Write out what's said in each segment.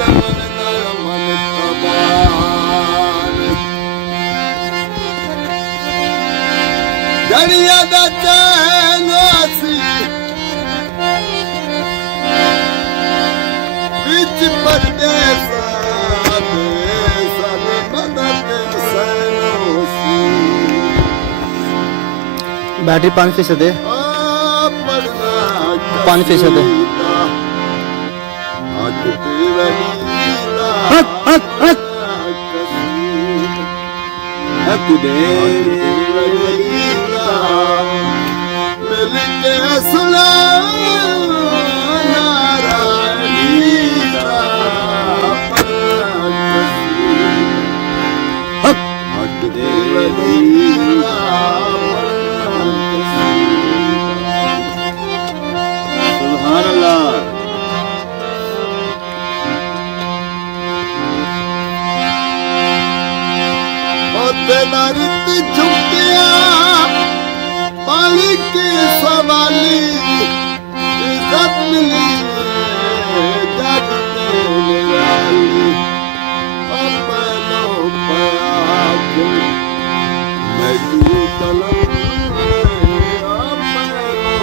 ਚੰਨ ਦਾ ਮਨ ਤਬਾਨ ਗੜੀਆਂ ਦਾ ਚੈਨ ਸੀ ਵਿੱਚ ਪਰਦੇਸਾਂ ਦੇ ਸਾਡੇ ਮਦਦ ਸੈਨੋ ਸੀ बैटरी 5% है ਆ ਪੜਨਾ 5% है ਅੱਜ ਤੇ ਵਹੀਦਾ ਹੱਕਦੇ ਵਹੀਦਾ ਮਿਲ ਕੇ ਸੁਣਾ ਨਾਰਾਇਣੀ ਦਾ ਪੜਨਾ ਹੱਕਦੇ ਵਹੀਦਾ ਸੁਭਾਨ ਅੱਲਾਹ तेरा रित झुकिया पानी की सवाली इज्जत मिली जग ते निराली अपनो पाक मैं तू कलम अपनो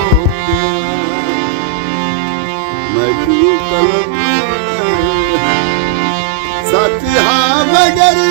मैं तू कलम सच हाँ मगर